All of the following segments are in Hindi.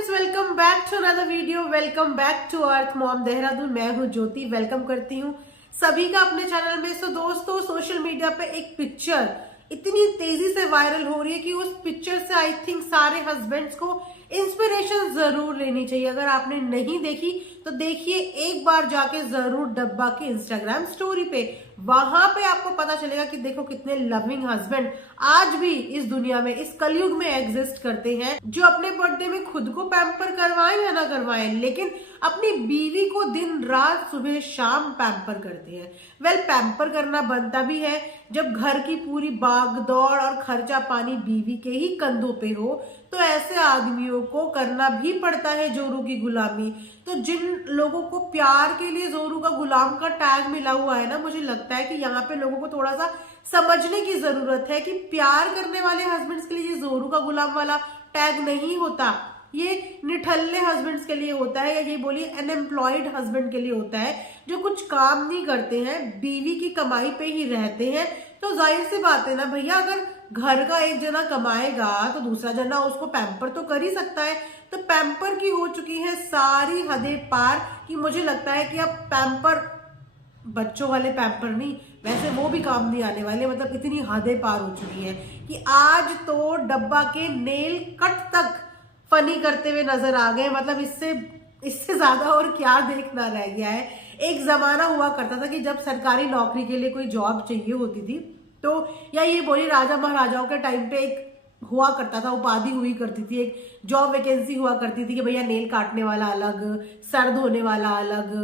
Friends, welcome back to another video. Welcome back to earth mom Dehradun. मैं हूं ज्योति। वेलकम करती हूं सभी का अपने चैनल में। दोस्तों, सोशल मीडिया पे एक पिक्चर इतनी तेजी से वायरल हो रही है कि उस पिक्चर से आई थिंक सारे हस्बैंड्स को इंस्पिरेशन जरूर लेनी चाहिए। अगर आपने नहीं देखी तो देखिए, एक बार जाके जरूर डब्बा के इंस्टाग्राम स्टोरी पे, वहां पे आपको पता चलेगा कि देखो कितने लविंग हस्बैंड आज भी इस दुनिया में, इस कलयुग में एग्जिस्ट करते हैं, जो अपने बर्थडे में खुद को पैम्पर करवाएं या ना करवाएं, लेकिन अपनी बीवी को दिन रात सुबह शाम पैम्पर करते हैं। पैम्पर करना बनता भी है जब घर की पूरी भाग दौड़ और खर्चा पानी बीवी के ही कंधों पे हो, तो ऐसे आदमियों को करना भी पड़ता है जोरू की गुलामी। तो जिन लोगों को प्यार के लिए जोरू का गुलाम का टैग मिला हुआ है ना, मुझे लगता है कि यहाँ पे लोगों को थोड़ा सा समझने की जरूरत है कि प्यार करने वाले हस्बैंड्स के लिए ये जोरू का गुलाम वाला टैग नहीं होता, ये निठल्ले हस्बैंड्स के लिए होता है, या ये बोलिए अनएम्प्लॉयड हस्बैंड के लिए होता है, जो कुछ काम नहीं करते हैं, बीवी की कमाई पे ही रहते हैं। तो जाहिर सी बात है ना भैया, अगर घर का एक जना कमाएगा तो दूसरा जना उसको पैम्पर तो कर ही सकता है। तो पैम्पर की हो चुकी है सारी हदें पार, कि मुझे लगता है कि अब पैम्पर, बच्चों वाले पैम्पर नहीं, वैसे वो भी काम नहीं आने वाले। मतलब इतनी हदें पार हो चुकी है कि आज तो डब्बा के नेल कट तक फनी करते हुए नजर आ गए। मतलब इससे ज्यादा और क्या देखना रह गया है। एक जमाना हुआ करता था कि जब सरकारी नौकरी के लिए कोई जॉब चाहिए होती थी, तो या ये बोलिए राजा महाराजाओं के टाइम पे एक हुआ करता था, उपाधि हुई करती थी, एक जॉब वैकेंसी हुआ करती थी कि भैया नेल काटने वाला अलग, सर धोने वाला अलग,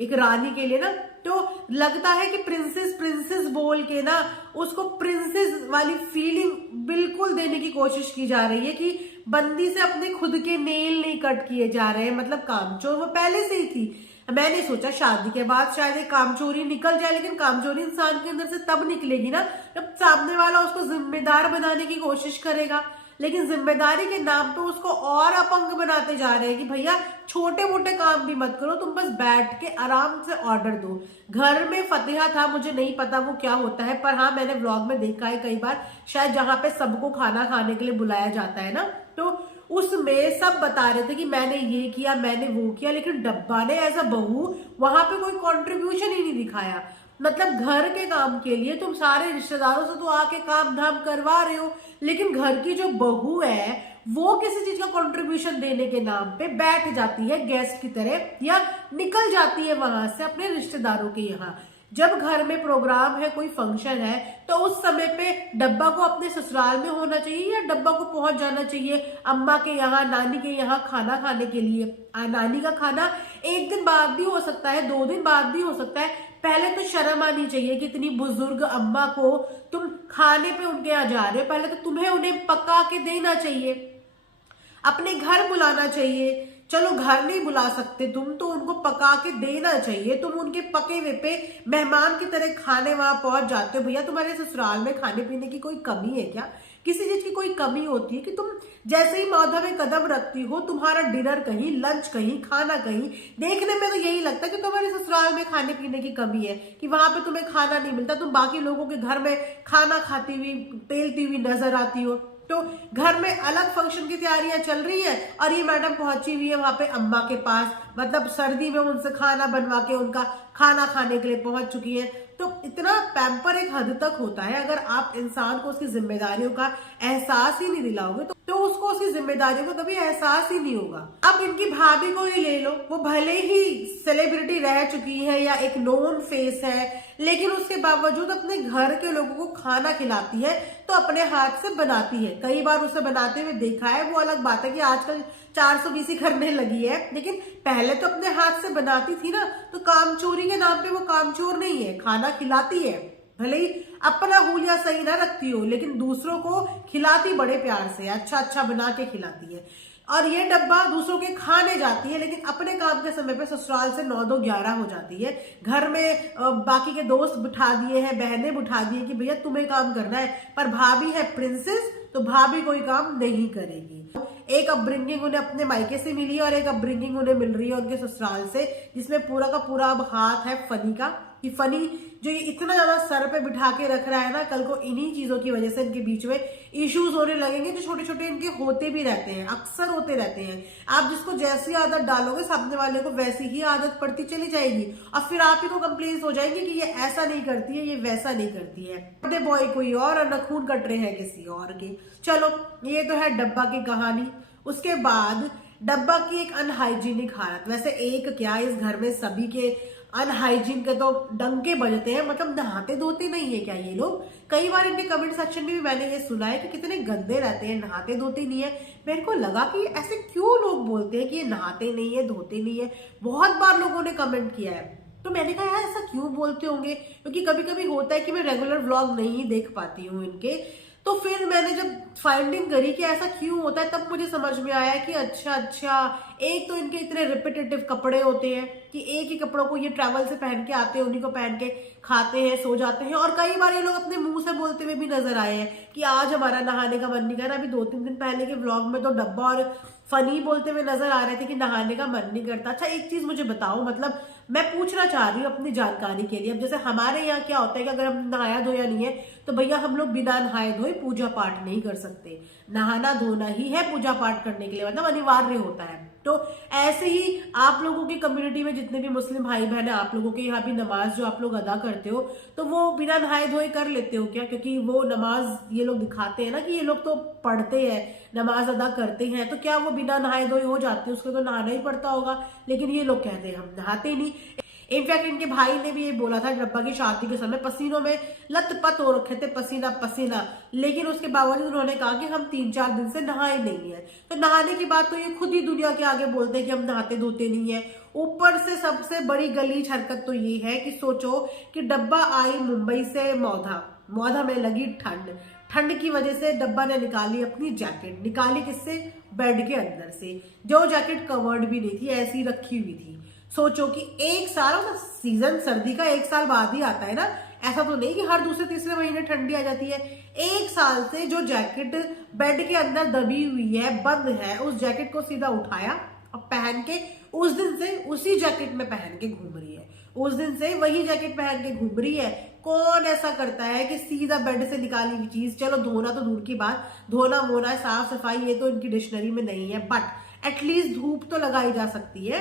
एक रानी के लिए ना। तो लगता है कि प्रिंसेस प्रिंसेस बोल के ना उसको प्रिंसेस वाली फीलिंग बिल्कुल देने की कोशिश की जा रही है, कि बंदी से अपने खुद के नेल नहीं कट किए जा रहे हैं। मतलब कामचोर वो पहले से ही थी। मैंने सोचा शादी के बाद शायद एक कामचोरी निकल जाए, लेकिन कामचोरी इंसान के अंदर से तब निकलेगी ना जब सामने वाला उसको जिम्मेदार बनाने की कोशिश करेगा। लेकिन जिम्मेदारी के नाम पे उसको और अपंग बनाते जा रहे हैं कि भैया छोटे मोटे काम भी मत करो, तुम बस बैठ के आराम से ऑर्डर दो। घर में फतेहा था, मुझे नहीं पता वो क्या होता है, पर हाँ मैंने व्लॉग में देखा है कई बार, शायद जहां पे सबको खाना खाने के लिए बुलाया जाता है ना, तो उसमें सब बता रहे थे कि मैंने ये किया, मैंने वो किया, लेकिन डब्बा ने एज अ बहू वहां पे कोई कंट्रीब्यूशन ही नहीं दिखाया। मतलब घर के काम के लिए तुम सारे रिश्तेदारों से तो आके काम धाम करवा रहे हो, लेकिन घर की जो बहू है वो किसी चीज का कंट्रीब्यूशन देने के नाम पे बैठ जाती है गेस्ट की तरह, या निकल जाती है वहां से अपने रिश्तेदारों के यहाँ। जब घर में प्रोग्राम है, कोई फंक्शन है, तो उस समय पे डब्बा को अपने ससुराल में होना चाहिए या डब्बा को पहुंच जाना चाहिए अम्मा के यहाँ, नानी के यहाँ खाना खाने के लिए। नानी का खाना एक दिन बाद भी हो सकता है, 2 दिन बाद भी हो सकता है। पहले तो शर्म आनी चाहिए कि इतनी बुजुर्ग अम्मा को तुम खाने पे उनके यहाँ जा रहे हो, पहले तो तुम्हें उन्हें पका के देना चाहिए, अपने घर बुलाना चाहिए। चलो घर नहीं बुला सकते तुम, तो उनको पका के देना चाहिए। तुम उनके पके हुए पे मेहमान की तरह खाने वहां पहुंच जाते हो। भैया तुम्हारे ससुराल में खाने पीने की कोई कमी है क्या? किसी चीज की कोई कमी होती है कि तुम जैसे ही मौधा में कदम रखती हो, तुम्हारा डिनर कहीं, लंच कहीं, खाना कहीं, देखने में तो यही लगता है कि तुम्हारे ससुराल में खाने पीने की कमी है, कि वहां पे तुम्हें खाना नहीं मिलता, तुम बाकी लोगों के घर में खाना खाती हुई, पेलती हुई नजर आती हो। तो घर में अलग फंक्शन की तैयारियां चल रही है और ये मैडम पहुंची हुई है वहां पे अम्मा के पास, मतलब सर्दी में उनसे खाना बनवा के उनका खाना खाने के लिए पहुंच चुकी है। तो इतना पैम्पर एक हद तक होता है, अगर आप इंसान को उसकी जिम्मेदारियों का एहसास ही नहीं दिलाओगे तो उसको उसकी जिम्मेदारियों का कभी एहसास ही नहीं होगा। अब इनकी भाभी को ही ले लो, वो भले ही सेलिब्रिटी रह चुकी है या एक नोन फेस है, लेकिन उसके बावजूद अपने घर के लोगों को खाना खिलाती है, तो अपने हाथ से बनाती है। कई बार उसे बनाते हुए देखा है, वो अलग बात है कि आजकल 420 करने लगी है, लेकिन पहले तो अपने हाथ से बनाती थी ना। तो कामचोरी के नाम पे वो कामचोर नहीं है, खाना खिलाती है। भले ही अपना हुलिया सही ना रखती हो, लेकिन दूसरों को खिलाती बड़े प्यार से, अच्छा अच्छा बना के खिलाती है। और ये डब्बा दूसरों के खाने जाती है, लेकिन अपने काम के समय पे ससुराल से 9 2 11 हो जाती है। घर में बाकी के दोस्त बिठा दिए हैं, बहनें बिठा दी है कि भैया तुम्हें काम करना है, पर भाभी है प्रिंसेस, तो भाभी कोई काम नहीं करेगी। एक अपब्रिंगिंग उन्हें अपने मायके से मिली है और एक अपब्रिंगिंग उन्हें मिल रही है उनके ससुराल से, जिसमें पूरा का पूरा अब हाथ है फनी का। कि फनी जो ये इतना ज्यादा सर पे बिठा के रख रहा है ना, कल को इन्हीं चीजों की वजह से इनके बीच में इश्यूज होने लगेंगे, जो छोटे छोटे इनके होते भी रहते हैं, अक्सर होते रहते हैं। आप जिसको जैसी आदत डालोगे सामने वाले को वैसी ही आदत पड़ती चली जाएगी, और फिर आप ही को कंप्लेंट हो जाएंगे कि ये ऐसा नहीं करती है, ये वैसा नहीं करती है, बर्थडे बॉय कोई और नखून कट रहे हैं किसी और के। चलो ये तो है डब्बा की कहानी। उसके बाद डब्बा की एक अनहाइजीनिक हालत। वैसे एक क्या, इस घर में सभी के अनहाइजीन के तो डंके बजते हैं, मतलब नहाते धोते नहीं है क्या ये लोग। कई बार इनके कमेंट सेक्शन में भी मैंने ये सुना है कि कितने गंदे रहते हैं, नहाते धोते नहीं है। मेरे को लगा कि ऐसे क्यों लोग बोलते हैं कि ये नहाते नहीं है, धोते नहीं है। बहुत बार लोगों ने कमेंट किया है, तो मैंने कहा यार ऐसा क्यों बोलते होंगे, क्योंकि कभी कभी होता है कि मैं रेगुलर व्लॉग नहीं देख पाती हूँ इनके। तो फिर मैंने जब फाइंडिंग करी कि ऐसा क्यों होता है, तब मुझे समझ में आया कि अच्छा, एक तो इनके इतने रिपीटेटिव कपड़े होते हैं कि एक ही कपड़ों को ये ट्रैवल से पहन के आते हैं, उन्हीं को पहन के खाते हैं, सो जाते हैं। और कई बार ये लोग अपने मुंह से बोलते हुए भी नजर आए हैं कि आज हमारा नहाने का मन नहीं कर रहा। अभी 2-3 दिन पहले के व्लॉग में तो डब्बा और फनी बोलते हुए नजर आ रहे थे कि नहाने का मन नहीं करता। अच्छा एक चीज मुझे बताओ, मतलब मैं पूछना चाह रही हूँ अपनी जानकारी के लिए। अब जैसे हमारे यहाँ क्या होता है कि अगर हम नहाया धोया नहीं है तो भैया हम लोग बिना नहाए धोए पूजा पाठ नहीं कर सकते। नहाना धोना ही है पूजा पाठ करने के लिए, मतलब अनिवार्य होता है। तो ऐसे ही आप लोगों की कम्युनिटी में जितने भी मुस्लिम भाई बहन है, आप लोगों के यहाँ भी नमाज जो आप लोग अदा करते हो, तो वो बिना नहाए धोए कर लेते हो क्या? क्योंकि वो नमाज ये लोग दिखाते हैं ना कि ये लोग तो पढ़ते हैं, नमाज अदा करते हैं, तो क्या वो बिना नहाए धोए हो जाते हैं? उसको तो नहाना ही पड़ता होगा। लेकिन ये लोग कहते हैं हम नहाते नहीं। इनफैक्ट इनके भाई ने भी ये बोला था डब्बा की शादी के समय पसीनों में लथपथ हो रखे थे, पसीना पसीना, लेकिन उसके बावजूद उन्होंने कहा कि हम 3-4 दिन से नहाए नहीं है। तो नहाने की बात तो ये खुद ही दुनिया के आगे बोलते हैं कि हम नहाते धोते नहीं है। ऊपर से सबसे बड़ी गलीच हरकत तो ये है कि सोचो कि डब्बा आई मुंबई से मौधा में लगी ठंड की वजह से डब्बा ने निकाली अपनी जैकेट। निकाली किससे? बेड के अंदर से, जो जैकेट कवर्ड भी नहीं थी, ऐसी रखी हुई थी। सोचो कि एक साल, मतलब सीजन सर्दी का 1 साल बाद ही आता है ना, ऐसा तो नहीं कि हर दूसरे तीसरे महीने ठंडी आ जाती है। 1 साल से जो जैकेट बेड के अंदर दबी हुई है, बंद है, उस जैकेट को सीधा उठाया और पहन के उस दिन से उसी जैकेट में पहन के घूम रही है। उस दिन से वही जैकेट पहन के घूम रही है। कौन ऐसा करता है कि सीधा बेड से निकाली हुई चीज, चलो धोना तो दूर की बात, धोना वोना साफ सफाई ये तो इनकी डिक्शनरी में नहीं है, बट एटलीस्ट धूप तो लगाई जा सकती है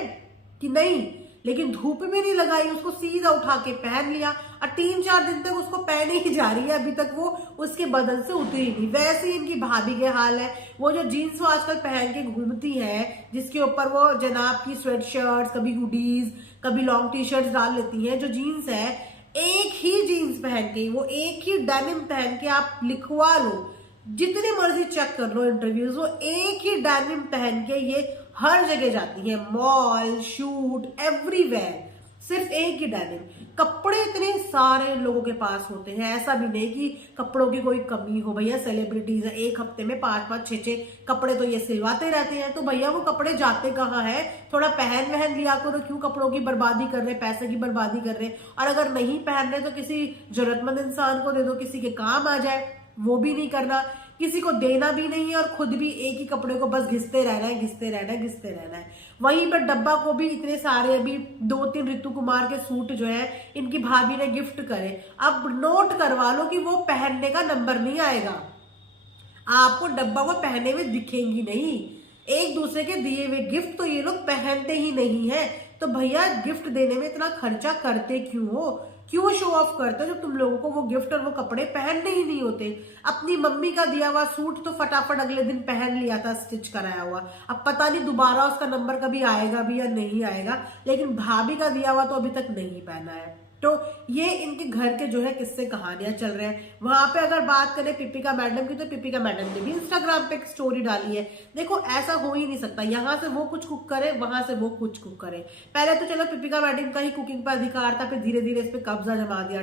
कि नहीं। लेकिन धूप में नहीं लगाई, उसको सीधा उठा के पहन लिया और 3-4 दिन तक उसको पहने ही जा रही है, अभी तक वो उसके बदन से उतरी नहीं। वैसे ही इनकी भाभी के हाल है। वो जो जीन्स वो आजकल पहन के घूमती है, जिसके ऊपर वो जनाब की स्वेट शर्ट्स, कभी हुडीज, कभी लॉन्ग टी शर्ट्स डाल लेती हैं, जो जीन्स है, एक ही जीन्स पहन के, वो एक ही डेनिम पहन के आप लिखवा लो, जितनी मर्जी चेक कर लो इंटरव्यूज, वो एक ही डेनिम पहन के ये हर जगह जाती है, मॉल, शूट, एवरीवेयर, सिर्फ एक ही डेनिम। कपड़े इतने सारे लोगों के पास होते हैं, ऐसा भी नहीं कि कपड़ों की कोई कमी हो। भैया सेलिब्रिटीज है, एक हफ्ते में 5-5, 6-6 कपड़े तो ये सिलवाते रहते हैं। तो भैया वो कपड़े जाते कहाँ है? थोड़ा पहन वहन लिया करो। क्यों कपड़ों की बर्बादी कर रहे, पैसे की बर्बादी कर रहे? और अगर नहीं पहन रहे तो किसी जरूरतमंद इंसान को दे दो, किसी के काम आ जाए, वो भी नहीं करना। किसी को देना भी नहीं है और खुद भी एक ही कपड़े को बस घिसते रहना है। वहीं पर डब्बा को भी इतने सारे अभी 2-3 ऋतु कुमार के सूट जो है इनकी भाभी ने गिफ्ट करे। अब नोट करवा लो कि वो पहनने का नंबर नहीं आएगा, आपको डब्बा को पहने हुए दिखेंगी नहीं। एक दूसरे के दिए हुए गिफ्ट तो ये लोग पहनते ही नहीं है। तो भैया गिफ्ट देने में इतना खर्चा करते क्यों हो? क्यों शो ऑफ करते हो जब तुम लोगों को वो गिफ्ट और वो कपड़े पहनने ही नहीं होते? अपनी मम्मी का दिया हुआ सूट तो फटाफट अगले दिन पहन लिया था, स्टिच कराया हुआ। अब पता नहीं दोबारा उसका नंबर कभी आएगा भी या नहीं आएगा, लेकिन भाभी का दिया हुआ तो अभी तक नहीं पहना है। तो ये इनके घर के जो है किस्से कहानियां चल रहे हैं। वहां पे अगर बात करें पिपिका मैडम की, तो पिपिका मैडम ने भी इंस्टाग्राम पे एक स्टोरी डाली है। देखो ऐसा हो ही नहीं सकता, यहाँ से वो कुछ कुक करे, वहां से वो कुछ कुक करे। पहले तो चलो पिपिका मैडम का ही कुकिंग पर अधिकार था, फिर धीरे धीरे इस पे कब्जा जमा दिया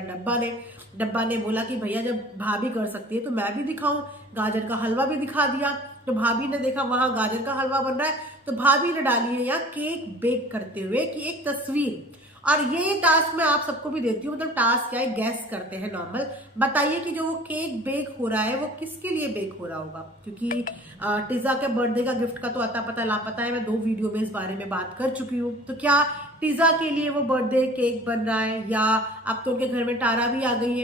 डब्बा ने बोला कि भैया जब भाभी कर सकती है तो मैं भी दिखाऊं। गाजर का हलवा भी दिखा दिया। तो भाभी ने देखा वहां गाजर का हलवा बन रहा है, तो भाभी ने डाली है यहाँ केक बेक करते हुए की एक तस्वीर। और ये टास्क मैं आप सबको भी देती हूँ, मतलब टास्क क्या है, गैस करते हैं नॉर्मल। बताइए कि जो वो केक बेक हो रहा है वो किसके लिए बेक हो रहा होगा, क्योंकि टीजा के बर्थडे का गिफ्ट का तो आता पता लापता है, मैं 2 वीडियो में इस बारे में बात कर चुकी हूँ। तो क्या टीजा के लिए वो बर्थडे केक बन रहा है, या अब तो उनके घर में टारा भी आ गई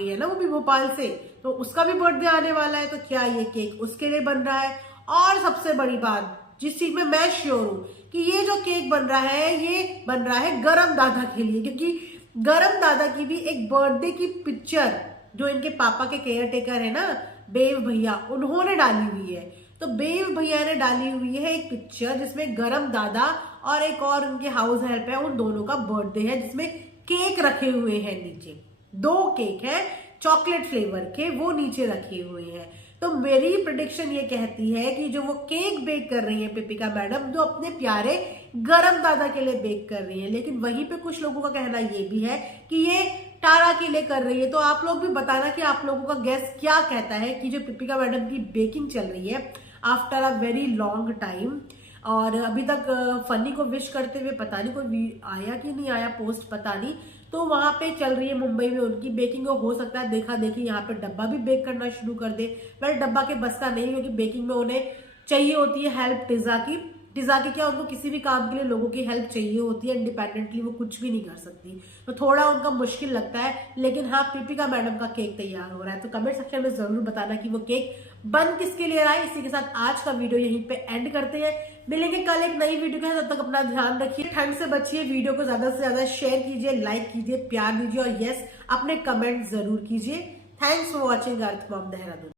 है ना, वो भी भोपाल से, तो उसका भी बर्थडे आने वाला है, तो क्या ये केक उसके लिए बन रहा है। और सबसे बड़ी बात जिस चीज में मैं श्योर हूं कि ये जो केक बन रहा है ये बन रहा है गरम दादा के लिए, क्योंकि गरम दादा की भी एक बर्थडे की पिक्चर जो इनके पापा के केयर टेकर है ना, बेव भैया, उन्होंने डाली हुई है। तो बेव भैया ने डाली हुई है एक पिक्चर जिसमें गरम दादा और एक और उनके हाउस हेल्प है, उन दोनों का बर्थडे है, जिसमें केक रखे हुए हैं नीचे। 2 केक है चॉकलेट फ्लेवर के, वो नीचे रखे हुए हैं। तो मेरी प्रेडिक्शन ये कहती है कि जो वो केक बेक कर रही है पिपिका मैडम, जो अपने प्यारे गरम दादा के लिए बेक कर रही है, लेकिन वहीं पे कुछ लोगों का कहना ये भी है कि ये टारा के लिए कर रही है। तो आप लोग भी बताना कि आप लोगों का गैस क्या कहता है कि जो पिपिका मैडम की बेकिंग चल रही है after a very long time, और अभी तक फनी को विश करते हुए पता नहीं कोई आया कि नहीं आया पोस्ट, पता नहीं। तो वहां पे चल रही है मुंबई में उनकी बेकिंग, हो सकता है देखा देखी यहाँ पे डब्बा भी बेक करना शुरू कर दे। पर डब्बा के बस का नहीं, क्योंकि बेकिंग में उन्हें चाहिए होती है हेल्प टीजा की। टीजा की क्या, उनको किसी भी काम के लिए लोगों की हेल्प चाहिए होती है, इंडिपेंडेंटली वो कुछ भी नहीं कर सकती, तो थोड़ा उनका मुश्किल लगता है। लेकिन हाँ, पिपिका मैडम का केक तैयार हो रहा है, तो कमेंट सेक्शन में जरूर बताना कि वो केक बन किसके लिए रहा है। इसी के साथ आज का वीडियो यहीं पे एंड करते हैं, मिलेंगे कल एक नई वीडियो के साथ। तब तक अपना ध्यान रखिए, ठंड से बचिए, वीडियो को ज्यादा से ज्यादा शेयर कीजिए, लाइक कीजिए, प्यार दीजिए, और यस अपने कमेंट जरूर कीजिए। Thanks for watching earth mom Dehradun.